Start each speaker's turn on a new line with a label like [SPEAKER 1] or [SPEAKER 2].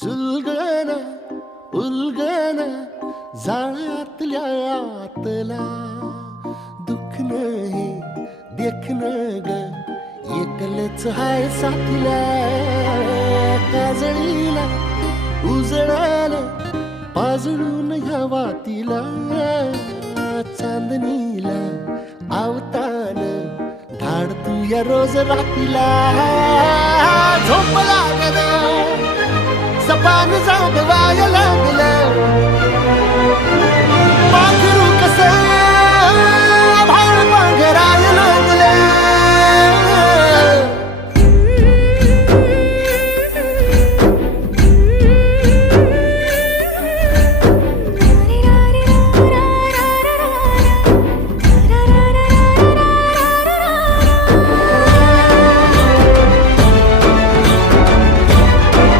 [SPEAKER 1] सुलगना उलगना जाळ्यातल्या आतला. दुखन हे देखन ग एकलच हाय साथीला. काजळीला उजळाल पाजळून ह्या वातीला. चांदणीला आवतान धाड तू या रोज रातीला. partners out the